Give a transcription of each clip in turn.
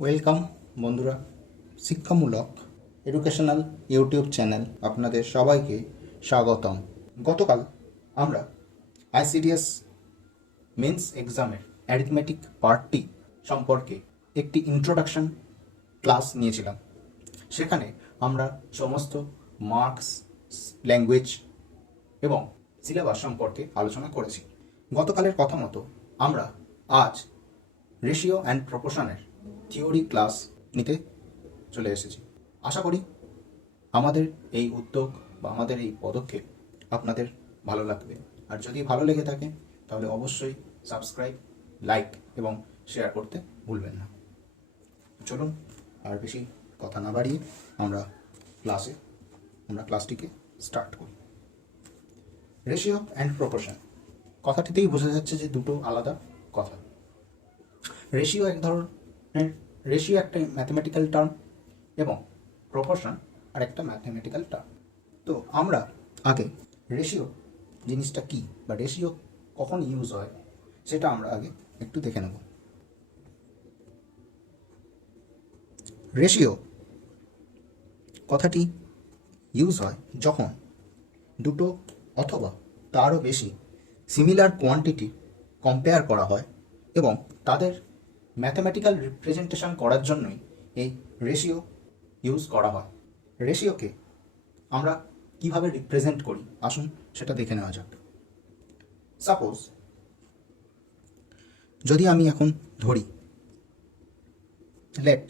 Welcome বন্ধুরা, শিক্ষামূলক educational YouTube channel আপনাদের সবাইকে স্বাগতম। গতকাল আমরা আইসিডিএস মেন্স এক্সামের অ্যারিথমেটিক পার্টটি সম্পর্কে একটি ইন্ট্রোডাকশন ক্লাস নিয়েছিলাম। সেখানে আমরা সমস্ত মার্কস, ল্যাঙ্গুয়েজ এবং সিলেবাস সম্পর্কে আলোচনা করেছি। গতকালের কথা মতো আমরা আজ রেশিও অ্যান্ড প্রপোর্শনের থিওরি ক্লাস নিতে চলে এসেছি। আশা করি আমাদের এই উদ্যোগ বা আমাদের এই পদক্ষেপ আপনাদের ভালো লাগবে। আর যদি ভালো লেগে থাকে তাহলে অবশ্যই সাবস্ক্রাইব, লাইক এবং শেয়ার করতে ভুলবেন না। চলুন আর বেশি কথা না বাড়িয়ে আমরা ক্লাসটিকে স্টার্ট করি। রেশিও অ্যান্ড প্রপোর্শন কথাটিতেই বোঝা যাচ্ছে যে দুটো আলাদা কথা। রেশিও একটা ম্যাথমেটিক্যাল টার্ম এবং প্রপোর্শন আর একটা ম্যাথমেটিক্যাল টার্ম। তো আমরা আগে রেশিও জিনিসটা কি বা রেশিও কখন ইউজ হয় সেটা আমরা আগে একটু দেখে নেব। রেশিও কথাটি ইউজ হয় যখন দুটো অথবা তারও বেশি সিমিলার কোয়ান্টিটি কম্পেয়ার করা হয় এবং তাদের ম্যাথমেটিক্যাল রিপ্রেজেন্টেশন করার জন্যই এই রেশিও ইউজ করা হয়। রেশিওকে আমরা কিভাবে রিপ্রেজেন্ট করি আসুন সেটা দেখে নেওয়া যাক। সাপোজ যদি আমি এখন ধরি, let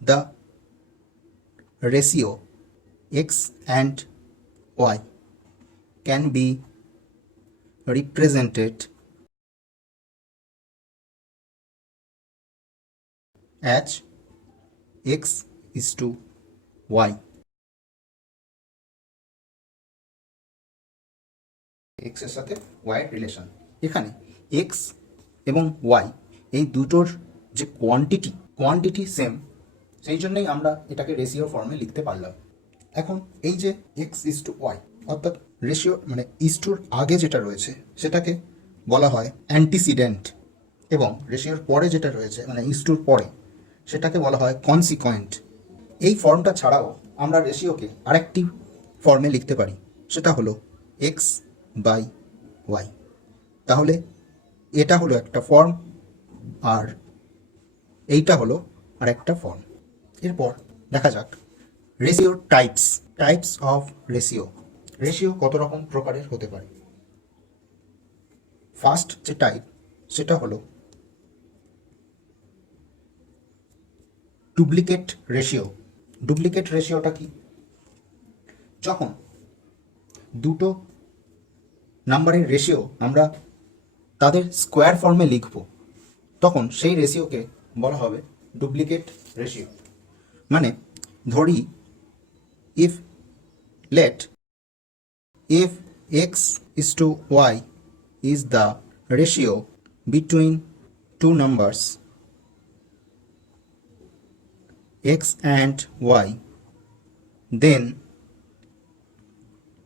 the ratio X and Y can be represented as x is to y. x এর সাথে y এর রিলেশন। এখানে x এবং y এই দুটোর যে কোয়ান্টিটি সেম, সেই জন্যই আমরা এটাকে রেশিও ফর্মে লিখতে পারলাম। এখন এই যে x is to y অর্থাৎ রেশিও মানে ইস টুর আগে যেটা রয়েছে সেটাকে বলা হয় অ্যান্টিসিডেন্ট এবং রেশিওর পরে যেটা রয়েছে মানে ইস টুর পরে সেটাকে বলা হয় কনসিকোয়েন্ট। এই ফর্মটা ছাড়াও আমরা রেশিওকে আরেকটি ফর্মে লিখতে পারি, সেটা হলো এক্স বাই ওয়াই। তাহলে এটা হলো একটা ফর্ম আর এইটা হলো আর একটা ফর্ম। এরপর দেখা যাক রেশিওর টাইপস অফ রেশিও কত রকম প্রকারের হতে পারে। ফার্স্ট যে টাইপ সেটা হলো ডুপ্লিকেট রেশিওটা কি? যখন দুটো নাম্বারের রেশিও আমরা তাদের স্কোয়ার ফর্মে লিখব তখন সেই রেশিওকে বলা হবে ডুপ্লিকেট রেশিও। মানে ধরি if x is to y is the ratio between two numbers x and y, then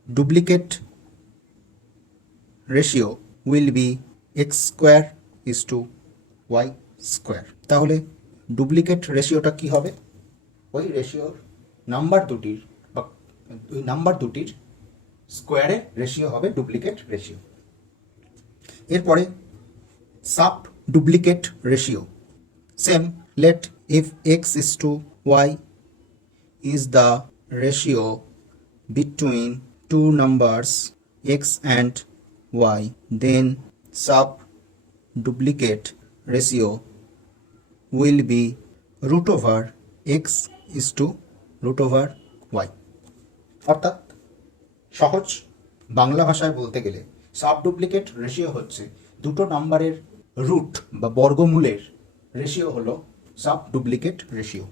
duplicate ratio will be x square is to y square. তাহলে ডুপ্লিকেট রেশিওটা কি হবে? ওই রেশিওর নাম্বার দুটির স্কোয়ারের রেশিও হবে ডুপ্লিকেট রেশিও। এরপরে sub duplicate ratio. Same, let if x is to y is the ratio between two numbers x and y, then sub duplicate ratio will be root over x is to root over y. অর্থাৎ সহজ বাংলা ভাষায় বলতে গেলে sub duplicate ratio হচ্ছে দুটো নাম্বারের root বা বর্গমূলের ratio হলো সাব ডুপ্লিকেট রেশিও।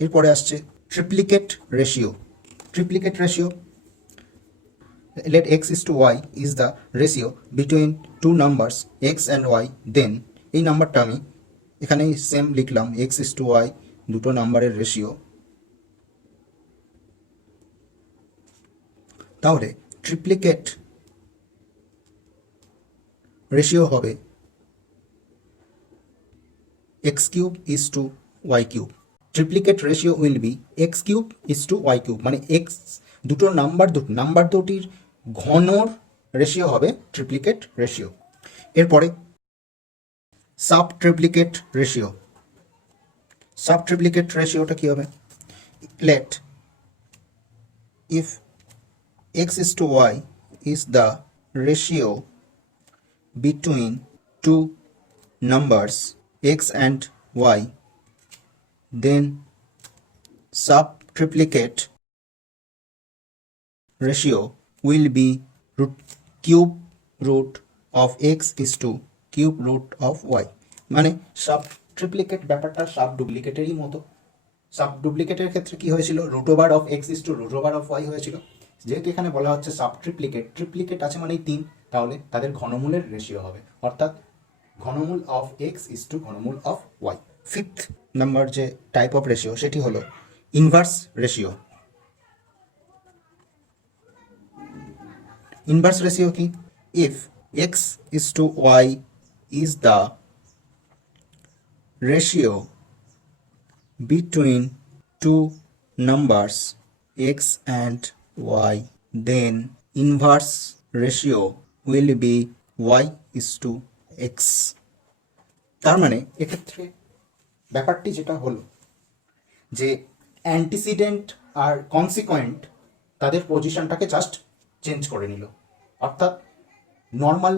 এরপরে আসছে ট্রিপ্লিকেট ratio. let x is to y is the ratio between two numbers x and y, then এই নাম্বারটা আমি এখানে সেম লিখলাম x is to y দুটো নাম্বারের রেশিও। তাহলে ট্রিপ্লিকেট রেশিও হবে x cube is to y cube. Triplicate ratio will be x cube is to y cube, মানে x দুটো নাম্বার দুটির ঘনর রেশিও হবে ট্রিপ্লিকেট রেশিও। এরপরে sub triplicate ratio. Sub triplicate রেশিওটা কি হবে? Let if x is to y is the ratio between two numbers x and y, then sub triplicate ratio will be cube root of x is to cube root of y। মানে sub triplicate ব্যাপারটা sub ডুপ্লিকেটেরই মতো। Sub ডুপ্লিকেটের ক্ষেত্রে কি হয়েছিল? Root over of x is to root over of Y হয়েছিল। যেহেতু এখানে বলা হচ্ছে সাব ট্রিপ্লিকেট, ট্রিপ্লিকেট আছে মানেই 3, তাহলে তাদের ঘনমূলের রেশিও হবে, অর্থাৎ ঘনমূল অফ এক্স ইস টু ঘনমূল অফ ওয়াই। ফিফথ নাম্বার যে টাইপ অফ রেশিও সেটি হলো ইনভার্স রেশিও। ইনভার্স রেশিও কি? If x is to y is the ratio between two numbers x and y, then inverse ratio will be y is to x। তার মানে এক্ষেত্রে ব্যাপারটি যেটা হলো যে অ্যান্টিসিডেন্ট আর কনসিকোয়েন্ট তাদের পজিশনটাকে জাস্ট চেঞ্জ করে নিল, অর্থাৎ নর্মাল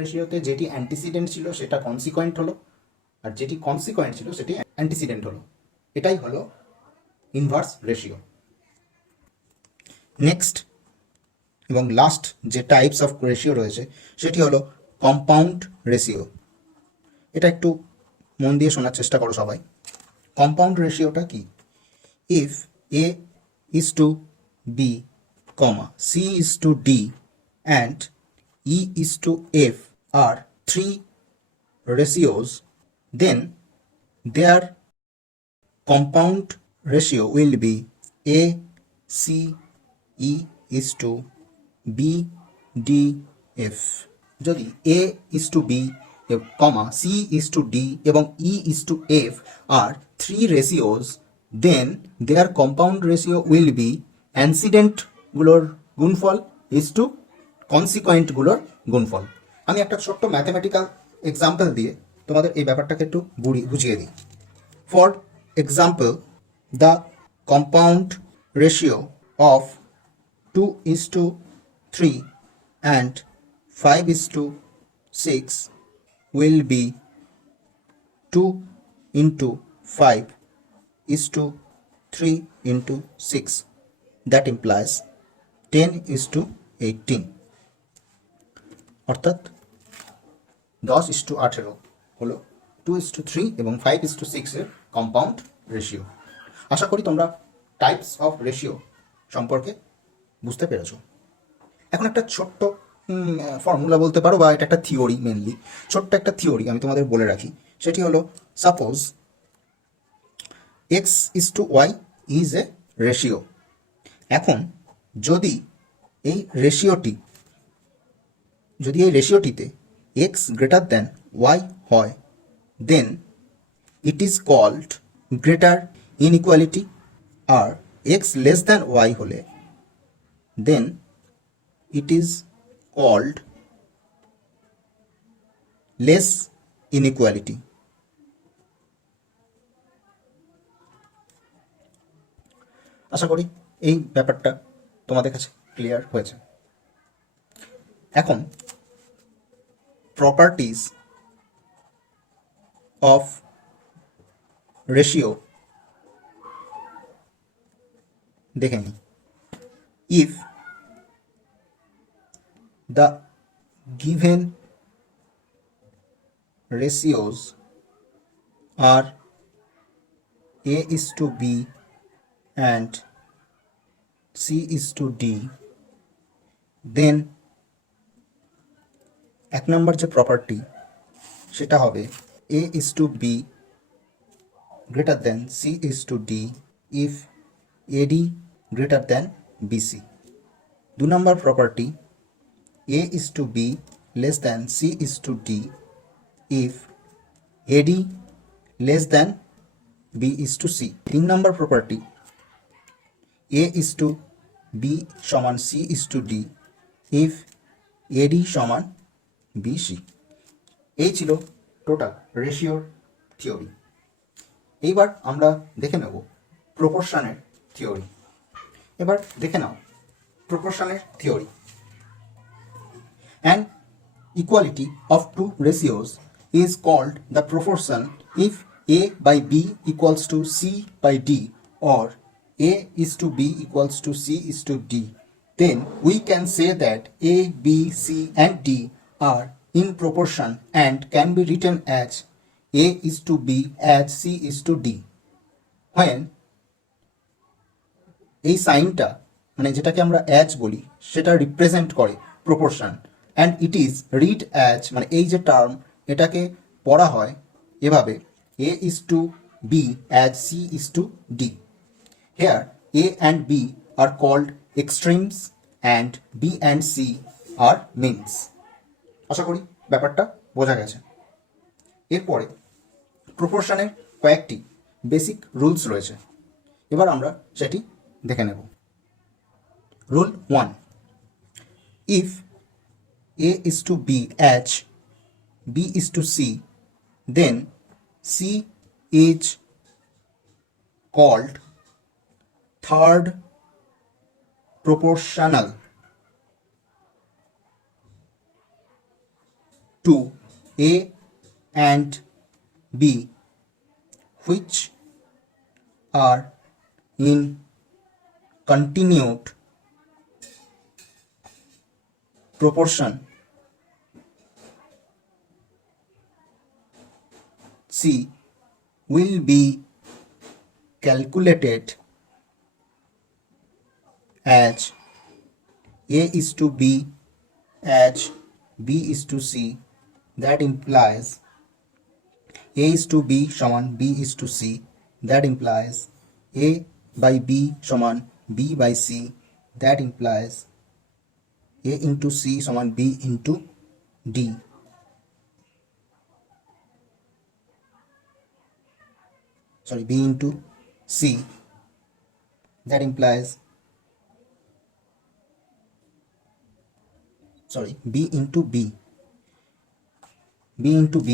রেশিওতে যেটি অ্যান্টিসিডেন্ট ছিল সেটা কনসিকোয়েন্ট হলো, আর যেটি কনসিকোয়েন্ট ছিল সেটি অ্যান্টিসিডেন্ট হলো। এটাই হলো ইনভার্স রেশিও। নেক্সট এবং লাস্ট যে টাইপস অফ রেশিও রয়েছে সেটি হলো কম্পাউন্ড রেশিও। এটা একটু মন দিয়ে শোনার চেষ্টা করো সবাই। কম্পাউন্ড রেশিওটা কি? If A is to B, C is to D and E is to F are 3 ratios, then their compound ratio will be A C E is to B D F। যদি A is to B, C is to D এবং E is to F are 3 ratios, then their compound ratio will be antecedent গুলোর গুণফল is to consequent গুলোর গুণফল। আমি একটা ছোট্ট mathematical example দিয়ে তোমাদের এই ব্যাপারটাকে একটু বুঝিয়ে দিই। For example, the compound ratio of 2:3 and 5:6 will be 2 into 5 is to 3 into 6, that implies 10:18, অর্থাৎ 10:18 হলো 2:3 এবং 5:6 এর কম্পাউন্ড রেশিও। আশা করি তোমরা টাইপস অফ রেশিও সম্পর্কে বুঝতে পেরেছো। এখন একটা ছোট্ট ফর্মুলা বলতে পারো, বা এটা একটা থিওরি, মেনলি ছোট্ট একটা থিওরি আমি তোমাদের বলে রাখি। সেটি হলো, suppose x is to y is a ratio. এখন যদি এই রেশিওটিতে এক্স গ্রেটার দ্যান ওয়াই হয়, then it is called greater inequality. আর এক্স লেস দ্যান ওয়াই হলে then it is called less inequality. আশা করি এই ব্যাপারটা তোমাদের কাছে ক্লিয়ার হয়েছে। এখন প্রপার্টিজ অফ রেশিও দেখে নিই। If the given ratios are A is to B and C is to D, then এক নম্বর যে প্রপার্টি সেটা হবে A is to B greater than C is to D if AD greater than BC। 2 number property A is to B less than C is to D if AD less than B is to C. 3 number property, A is to B সমান C is to D if AD সমান BC. এই ছিল total রেশিওর theory. এইবার আমরা দেখে নেব প্রপোর্শনের theory. এবার দেখে নাও প্রপোর্শনের theory. An equality of two ratios is called the proportion if A by B equals to C by D or A is to B equals to C is to D. Then we can say that A, B, C and D are in proportion and can be written as A is to B as C is to D. When এই সাইনটা মানে যেটাকে আমরা as বলি সেটা represent করে proportion and it is read as মানে এই যে টার্ম এটাকে পড়া হয় এভাবে A is to B as C is to D. Here A and B are called extremes and B and C are means. আশা করি ব্যাপারটা বোঝা গেছে। এরপরে প্রপোর্শনের কয়েকটি বেসিক রুলস রয়েছে, এবার আমরা সেটি দেখে নেব। Rule 1, if A is to B as B is to C, then C is called third proportional to A and B, which are in continued proportion. C will be calculated as A is to B as B is to C. That implies A is to B সমান B is to C. That implies A by B সমান B by C. That implies A into C সমান B into D. Sorry, B into C. That implies B into B. B into B.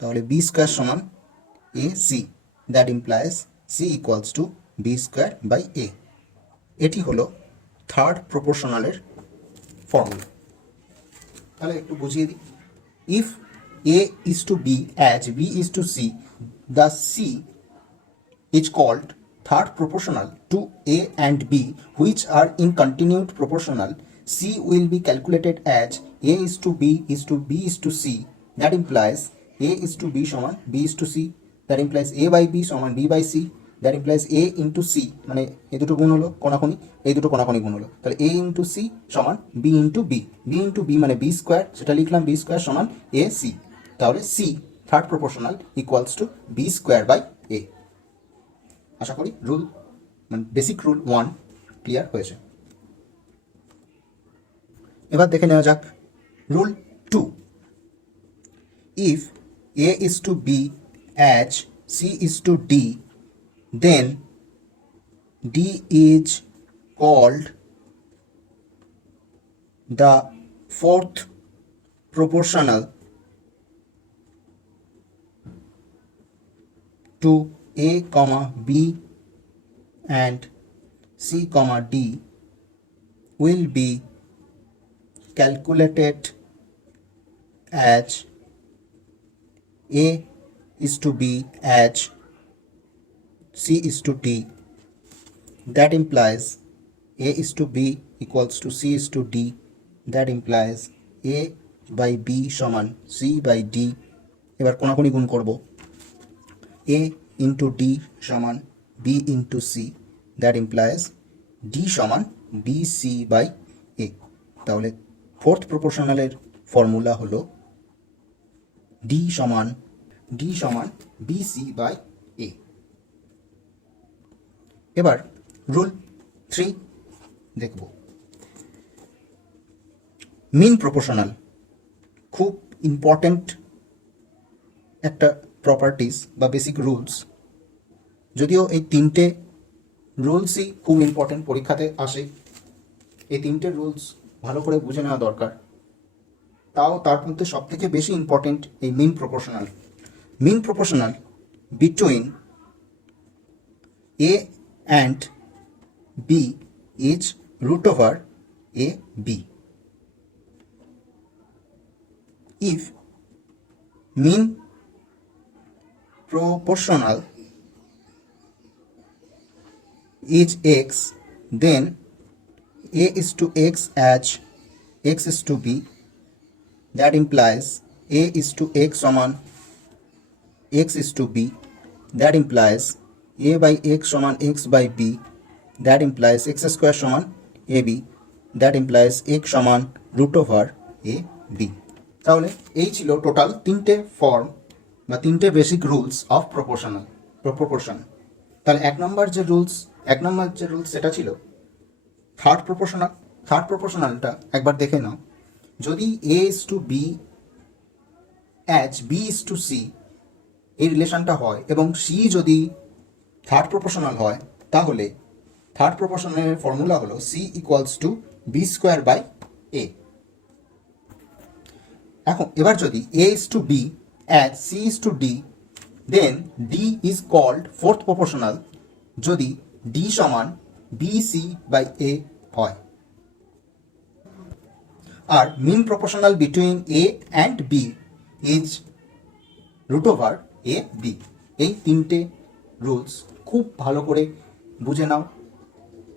তাহলে B square সমান AC. That implies C equals to B square by A. এটি হলো third প্রপোর্শনালের formula. তাহলে একটু বুঝিয়ে দিই। If A is to B as B is to C, the C is called third proportional to A and B, which are in continued proportional. C will be calculated as A is to B is to B is to C. That implies A is to B সমান B is to C. That implies A by B সমান B by C. That implies A into C মানে এই দুটো গুণ হলো কোনাকুনি, এই দুটো কোনাকুনি গুণ হলো, তাহলে A into C সমান B into B. B into B মানে B স্কয়ার, সেটা লিখলাম B স্কয়ার সমান AC. তাহলে C third proportional equals to B square by A। আশা করি রুল মানে বেসিক রুল 1 ক্লিয়ার হয়েছে। এবার দেখে নেওয়া যাক rule 2, if A is to B as C is to D, then D is called the fourth proportional to A, B and C, D will be calculated as A is to B as C is to D. That implies A is to B equals to C is to D. That implies A by B সমান C by D. এবার কোনাকুনি গুণ করব, A into D সমান B into C. That implies D সমান BC by A. তাহলে fourth প্রপোর্শনালের formula হলো D সমান BC by A। এবার রুল 3 দেখব। মিন প্রপোর্শনাল খুব ইম্পর্ট্যান্ট একটা প্রপার্টিস বা বেসিক রুলস, যদিও এই তিনটে রুলসই খুব ইম্পর্টেন্ট, পরীক্ষাতে আসে, এই তিনটে রুলস ভালো করে বুঝে নেওয়া দরকার। তাও তার মধ্যে সবথেকে বেশি ইম্পর্টেন্ট এই mean proportional. Mean proportional between A and B is root over AB. If mean proportional is x, then A is to x as x is to B. That implies A is to x সমান x is to B. That implies A by x সমান x by B. That implies x square সমান AB. That implies x সমান root over AB. তাহলে এই ছিল total তিনটে form বা তিনটে বেসিক রুলস অফ প্রপোর্শন। তাহলে এক নম্বর যে রুলস সেটা ছিল থার্ড প্রপোর্শনালটা একবার দেখে নাও। যদি A is to B as B is to C এই রিলেশনটা হয় এবং C যদি থার্ড প্রপোর্শনাল হয়, তাহলে থার্ড প্রপোর্শনালের ফর্মুলা হলো C equals to B square by A। এখন এবার যদি A is to B as C is to D, then D is called fourth proportional যদি D সমান BC by A হয়। আর mean proportional between A and B is root over AB। এই তিনটে rules খুব ভালো করে বুঝে নাও,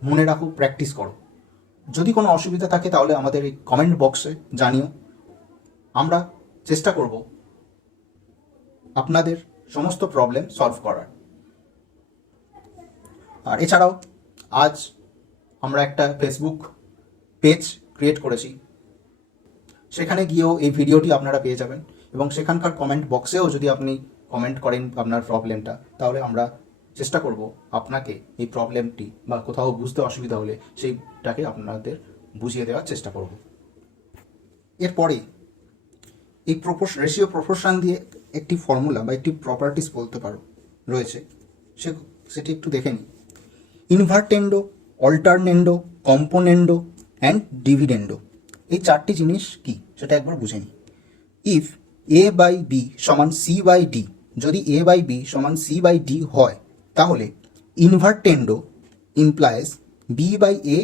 মনে রাখো, প্র্যাকটিস করো। যদি কোনো অসুবিধা থাকে তাহলে আমাদের এই কমেন্ট বক্সে জানিও, আমরা চেষ্টা করব আপনাদের সমস্ত প্রবলেম সলভ করার। আর এছাড়াও আজ আমরা একটা ফেসবুক পেজ ক্রিয়েট করেছি, সেখানে গিয়েও এই ভিডিওটি আপনারা পেয়ে যাবেন এবং সেখানকার কমেন্ট বক্সেও যদি আপনি কমেন্ট করেন আপনার প্রবলেমটা, তাহলে আমরা চেষ্টা করব আপনাকে এই প্রবলেমটি বা কোথাও বুঝতে অসুবিধা হলে সেইটাকে আপনাদের বুঝিয়ে দেওয়ার চেষ্টা করব। এরপরে এই রেশিও প্রপোর্শন দিয়ে একটি ফর্মুলা বা একটি প্রপার্টিস বলতে পারো রয়েছে, সেটি একটু দেখে নিই। ইনভার্টেন্ডো, অল্টারনেন্ডো, কম্পোনেন্ডো অ্যান্ড ডিভিডেন্ডো, এই চারটি জিনিস কি সেটা একবার বুঝে নিই। ইফ A বাই বি সমান C বাই ডি, যদি A বাই বি সমান C বাই ডি হয়, তাহলে ইনভার্টেন্ডো ইমপ্লাইজ B বাই A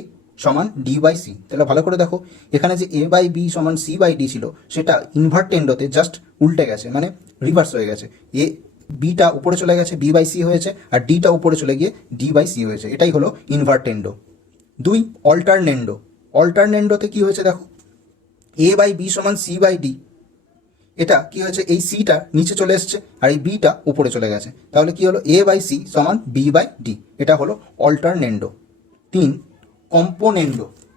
সমান D বাই C। তাহলে ভালো করে দেখো, এখানে যে A বাই বি সমান C বাই ডি ছিল, সেটা ইনভার্টেন্ডোতে জাস্ট উল্টে গেছে, মানে রিভার্স হয়ে গেছে। বিটা উপরে চলে গেছে, B বাই C হয়েছে, আর ডিটা উপরে চলে গিয়ে D বাই C হয়েছে। এটাই হলো ইনভার্টেন্ডো। দুই, অল্টারনেন্ডোতে কি হয়েছে দেখো, A বাই বি সমান C বাই ডি, এটা কি হয়েছে, এই সিটা নিচে চলে এসছে আর এই বিটা উপরে চলে গেছে, তাহলে কি হলো, A বাই সি সমান বি বাই ডি, এটা হলো অল্টারনেন্ডো। তিন,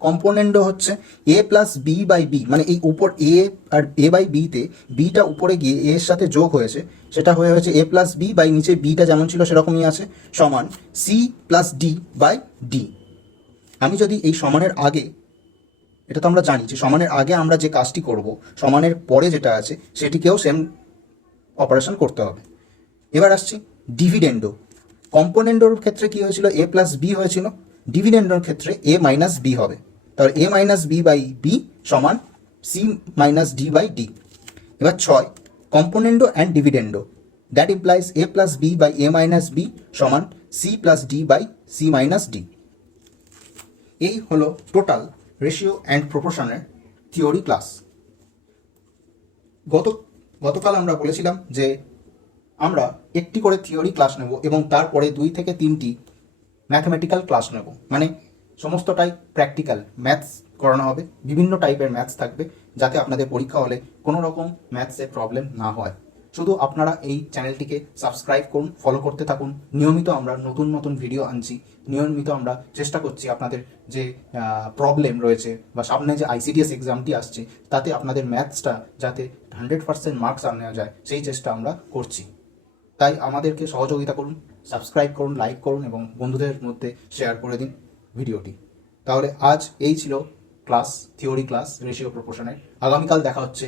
কম্পোনেন্ডো হচ্ছে A plus B by B, মানে এই উপর A আর A বাই বিতে বিটা উপরে গিয়ে A এর সাথে যোগ হয়েছে, সেটা হয়েছে A প্লাস বি বাই নিচে বিটা যেমন ছিল সেরকমই আছে, সমান C plus D by D. আমি যদি এই সমানের আগে, এটা তো আমরা জানি যে সমানের আগে আমরা যে কাজটি করব, সমানের পরে যেটা আছে সেটিকেও সেম অপারেশন করতে হবে। এবার আসছি ডিভিডেন্ডো। কম্পোনেন্ডোর ক্ষেত্রে কি হয়েছিল, A প্লাস বি হয়েছিল, ডিভিডেন্ডোর ক্ষেত্রে A মাইনাস বি হবে, তাহলে A minus B by B সমান C minus D by D. এবার ছয়, componendo and dividendo, that implies A plus B by A minus B সমান C plus D by C minus D. এই হলো total ratio and প্রপোর্শনের theory class. গতকাল আমরা বলেছিলাম যে আমরা একটি করে থিওরি ক্লাস নেব এবং তারপরে 2 থেকে 3টি ম্যাথমেটিক্যাল ক্লাস নেব, মানে সমস্তটাই প্র্যাকটিক্যাল ম্যাথস করানো হবে। বিভিন্ন টাইপের ম্যাথস থাকবে, যাতে আপনাদের পরীক্ষা হলে কোনো রকম ম্যাথসের প্রবলেম না হয়। শুধু আপনারা এই চ্যানেলটিকে সাবস্ক্রাইব করুন, ফলো করতে থাকুন। নিয়মিত আমরা নতুন নতুন ভিডিও আনছি, নিয়মিত আমরা চেষ্টা করছি আপনাদের যে প্রবলেম রয়েছে বা সামনে যে ICDS এক্সামটি আসছে, তাতে আপনাদের ম্যাথসটা যাতে 100% মার্কস আনা যায় সেই চেষ্টা আমরা করছি। তাই আমাদেরকে সহযোগিতা করুন, সাবস্ক্রাইব করুন, লাইক করুন এবং বন্ধুদের মধ্যে শেয়ার করে দিন ভিডিওটি। তাহলে আজ এই ছিল ক্লাস, থিওরি ক্লাস রেশিও প্রপোর্শনের। আগামীকাল দেখা হচ্ছে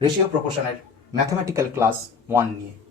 রেশিও প্রপোর্শনের ম্যাথামেটিক্যাল ক্লাস 1 নিয়ে।